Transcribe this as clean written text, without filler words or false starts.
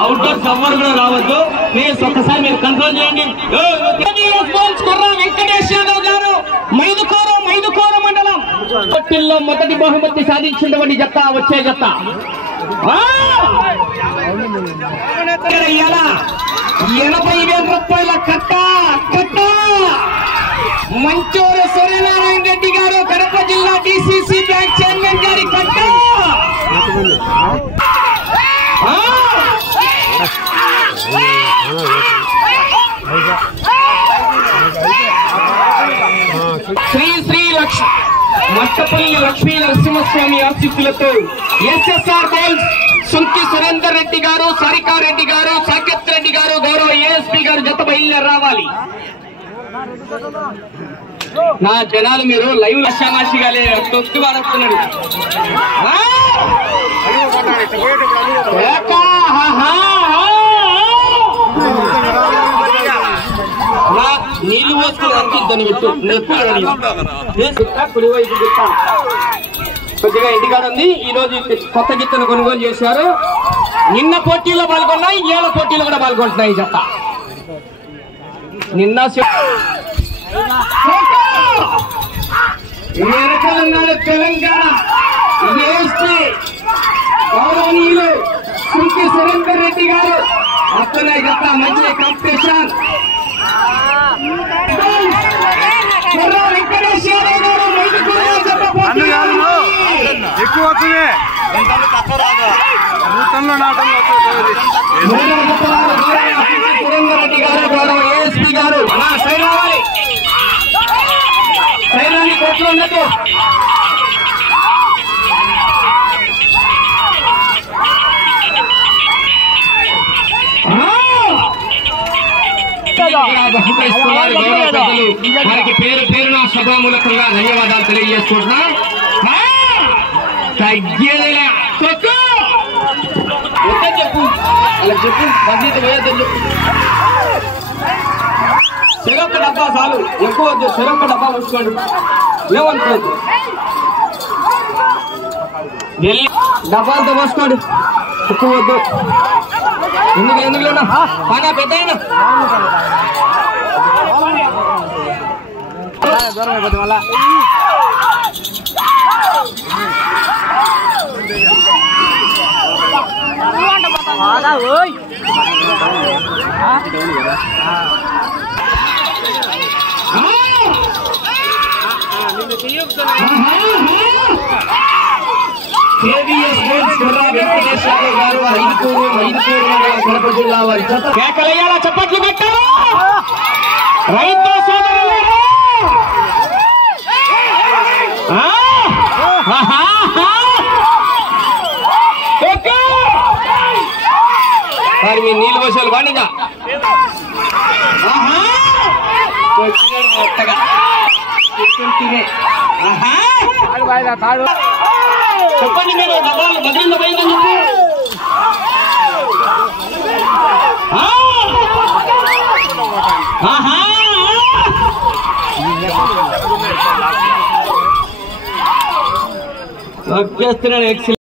Outdoor summer కూడా రావద్దు please, ఒక్కసారి మీరు కంట్రోల్ చేయండి. వెంకటేష్ యాదవ్ గారు మైదుకూరు మండలం పోటీల్లో మొదటి బహుమతి సాధించినటువంటి జత వచ్చే జత 80,000 రూపాయల కట్ట మంచూరు సూర్యనారాయణ రెడ్డి గారు కడప జిల్లా డిసిసి బ్యాంక్ చైర్మన్ గారి కట్ట. శ్రీ మట్టపల్లి లక్ష్మీ నరసింహస్వామి ఆశీస్సులతో ఎస్ఎస్ఆర్ గోల్డ్ సుంకి సురేందర్ రెడ్డి గారు, సారికారెడ్డి గారు, సాకేత్ రెడ్డి గారు, గౌరవ ఏఎస్పీ గారు జత బయలుదేరి రావాలి. నా జనాలు మీరు లైవ్ లక్షామాషిగా తొక్కి వాడుతున్నాడు. నీళ్లు పోసుకుని ఇద్దని పెట్టు కుడివైపు గిత్త కొద్దిగా ఇంటికాడ ఉంది. ఈ రోజు కొత్త గిత్తను కొనుగోలు చేశారు. నిన్న పోటీలో పాల్గొన్నాయి, ఇవాళ పోటీలో కూడా పాల్గొంటున్నాయి జత. నిన్న తెలంగాణ గౌరవనీయులు సుంకి సురేందర్ రెడ్డి గారు వస్తున్నాయి జత. మంచి కాంపిటీషన్. వెంకటేష్ యాదవ్ గారు ఎక్కువ వస్తుంది సురేందర్ రెడ్డి గారు, గౌరవ ఏఎస్పీ గారు సైనాన్ని కోట్లు ఉన్నట్టు వారికి పేరున సభామూలకంగా ధన్యవాదాలు తెలియజేసుకుంటున్నా. తగ్గేదిలే చెప్పు అలా చెప్పు, మధ్య వేయద్దని చెప్పు. చెరొక్క డబ్బా చాలు, ఎక్కువ వద్దు. చెరొక్క డబ్బా ఉంచుకోండి, ఏమనుకోవద్దు. వెళ్ళి డబ్బా అంతా పోసుకోండి, ఎక్కువ వద్దు. ఎందుకులేనా బాగా పెద్ద దూరం అయిపోతుంది మళ్ళా. కడప జిల్లా వారి కేకలయ్యాల చప్పట్లు పెట్టారు. రైతు సోదరులు మరి మీ నీళ్ళు పోసేవాళ్ళు వాడిగా చెప్పండి. మీరు డబ్బాలు బదిలీలో పోయిందని చెప్పు. చేస్తున్నాడు ఎక్సలెంట్.